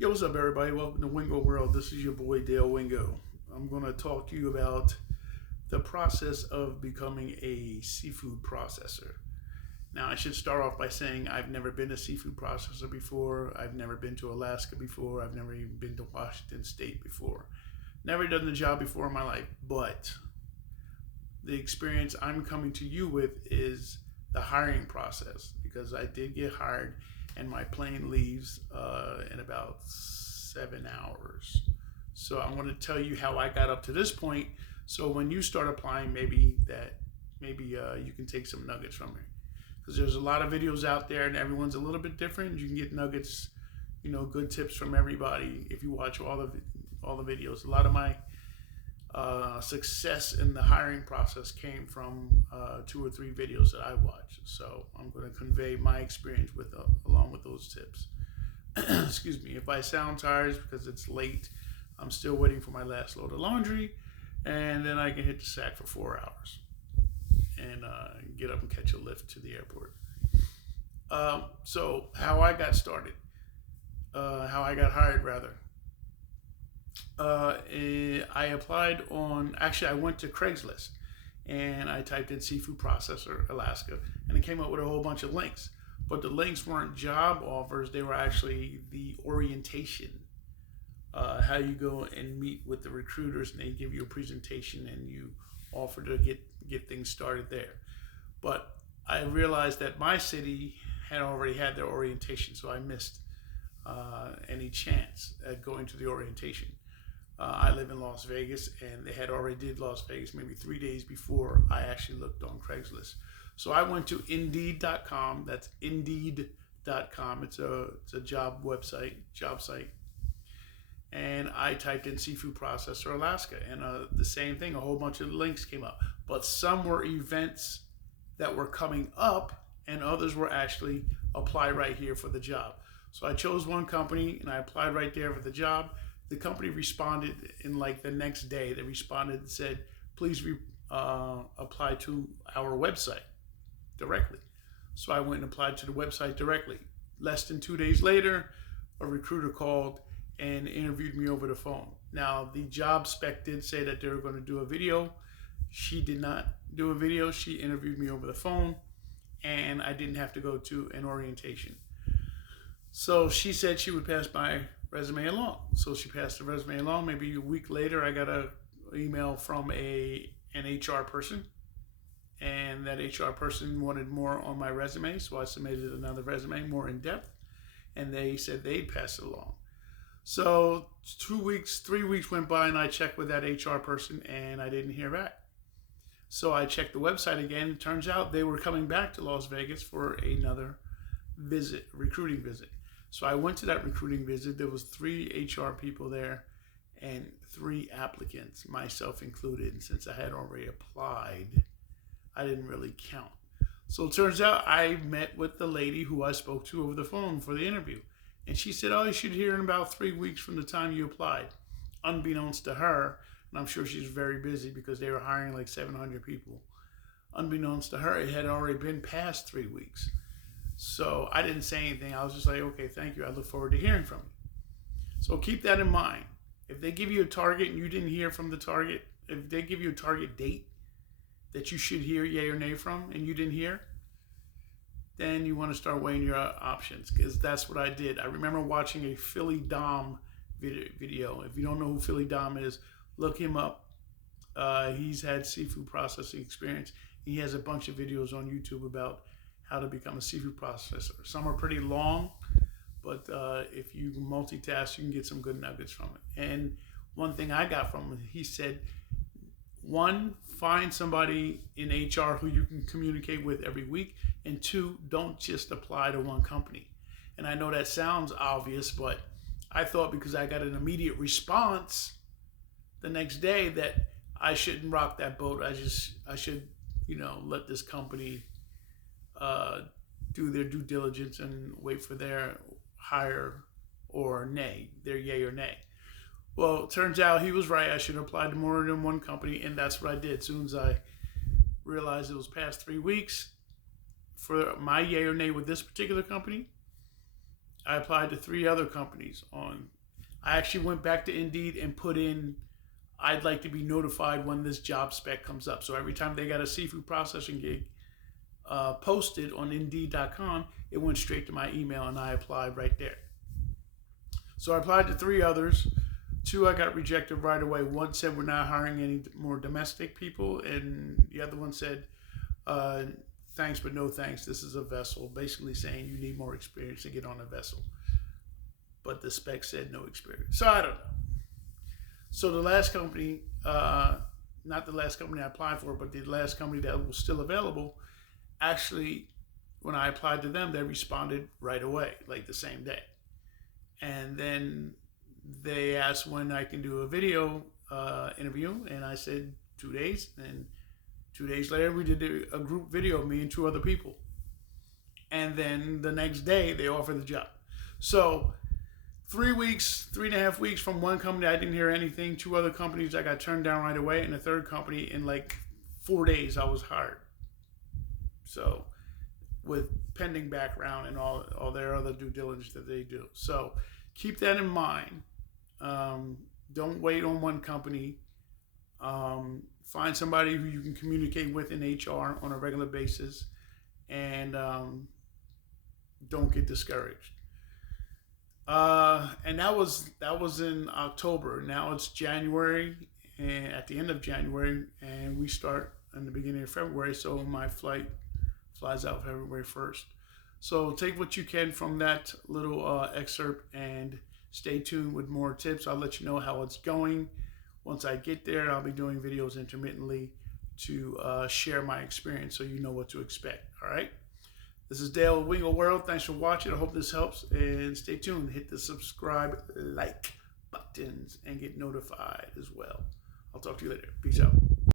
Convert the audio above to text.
Yo, what's up, everybody? Welcome to Wingo World. This is your boy Dale Wingo. I'm going to talk to you about the process of becoming a seafood processor. Now, I should start off by saying I've never been a seafood processor before. I've never been to Alaska before. I've never even been to Washington State before. Never done the job before in my life, but the experience I'm coming to you with is the hiring process, because I did get hired and my plane leaves in about 7 hours. So I want to tell you how I got up to this point. So when you start applying, maybe you can take some nuggets from it, because there's a lot of videos out there and everyone's a little bit different. You can get nuggets, good tips from everybody if you watch all the videos. A lot of my success in the hiring process came from 2 or 3 videos that I watched. So I'm going to convey my experience along with those tips. Excuse me, if I sound tired, it's because it's late. I'm still waiting for my last load of laundry, and then I can hit the sack for 4 hours and get up and catch a lift to the airport. So how I got started, how I got hired rather. I applied I went to Craigslist and I typed in seafood processor Alaska, and it came up with a whole bunch of links. But the links weren't job offers, they were actually the orientation. How you go and meet with the recruiters and they give you a presentation and you offer to get things started there. But I realized that my city had already had their orientation, so I missed any chance at going to the orientation. I live in Las Vegas, and they had already did Las Vegas maybe 3 days before I actually looked on Craigslist. So I went to Indeed.com. That's Indeed.com. It's a job site. And I typed in seafood processor Alaska, and the same thing. A whole bunch of links came up, but some were events that were coming up, and others were actually apply right here for the job. So I chose one company and I applied right there for the job. The company responded in like the next day. They responded and said, please apply to our website directly. So I went and applied to the website directly. Less than 2 days later, a recruiter called and interviewed me over the phone. Now, the job spec did say that they were going to do a video. She did not do a video. She interviewed me over the phone, and I didn't have to go to an orientation. So she said she would pass my resume along. So she passed the resume along. Maybe a week later, I got an email from an HR person, and that HR person wanted more on my resume. So I submitted another resume, more in depth, and they said they'd pass it along. So 3 weeks went by, and I checked with that HR person, and I didn't hear back. So I checked the website again. It turns out they were coming back to Las Vegas for another recruiting visit. So I went to that recruiting visit. There was 3 HR people there and 3 applicants, myself included. And since I had already applied, I didn't really count. So it turns out I met with the lady who I spoke to over the phone for the interview. And she said, oh, you should hear in about 3 weeks from the time you applied. Unbeknownst to her, and I'm sure she's very busy because they were hiring like 700 people. Unbeknownst to her, it had already been past 3 weeks. So I didn't say anything. I was just like, okay, thank you. I look forward to hearing from you. So keep that in mind. If they give you a target and you didn't hear from the target, if they give you a target date that you should hear yay or nay from and you didn't hear, then you want to start weighing your options, because that's what I did. I remember watching a Philly Dom video. If you don't know who Philly Dom is, look him up. He's had seafood processing experience. He has a bunch of videos on YouTube about how to become a seafood processor. Some are pretty long, but if you multitask, you can get some good nuggets from it. And one thing I got from him, he said, 1, find somebody in HR who you can communicate with every week, and 2, don't just apply to one company. And I know that sounds obvious, but I thought because I got an immediate response the next day that I shouldn't rock that boat. I should, let this company do their due diligence and wait for their hire or nay, their yay or nay. Well, it turns out he was right. I should have applied to more than one company, and that's what I did. As soon as I realized it was past 3 weeks for my yay or nay with this particular company, I applied to 3 other companies on. I actually went back to Indeed and put in, I'd like to be notified when this job spec comes up. So every time they got a seafood processing gig posted on Indeed.com, it went straight to my email and I applied right there. So I applied to 3 others. 2 I got rejected right away. One said we're not hiring any more domestic people, and the other one said, thanks but no thanks, this is a vessel, basically saying you need more experience to get on a vessel. But the spec said no experience. So I don't know. So the last company, not the last company I applied for, but the last company that was still available, actually, when I applied to them, they responded right away, like the same day. And then they asked when I can do a video interview, and I said 2 days. And 2 days later, we did a group video of me and 2 other people. And then the next day, they offered the job. So 3 weeks, 3.5 weeks from one company, I didn't hear anything. 2 other companies I got turned down right away. And the third company, in like 4 days, I was hired. So with pending background and all their other due diligence that they do. So keep that in mind. Don't wait on one company. Find somebody who you can communicate with in HR on a regular basis, and don't get discouraged. And that was in October. Now it's January, and at the end of January, and we start in the beginning of February. So my flight flies out February 1st. So take what you can from that little excerpt and stay tuned with more tips. I'll let you know how it's going. Once I get there, I'll be doing videos intermittently to share my experience so you know what to expect. All right? This is Dale with Wingo World. Thanks for watching. I hope this helps. And stay tuned. Hit the subscribe, like buttons, and get notified as well. I'll talk to you later. Peace out.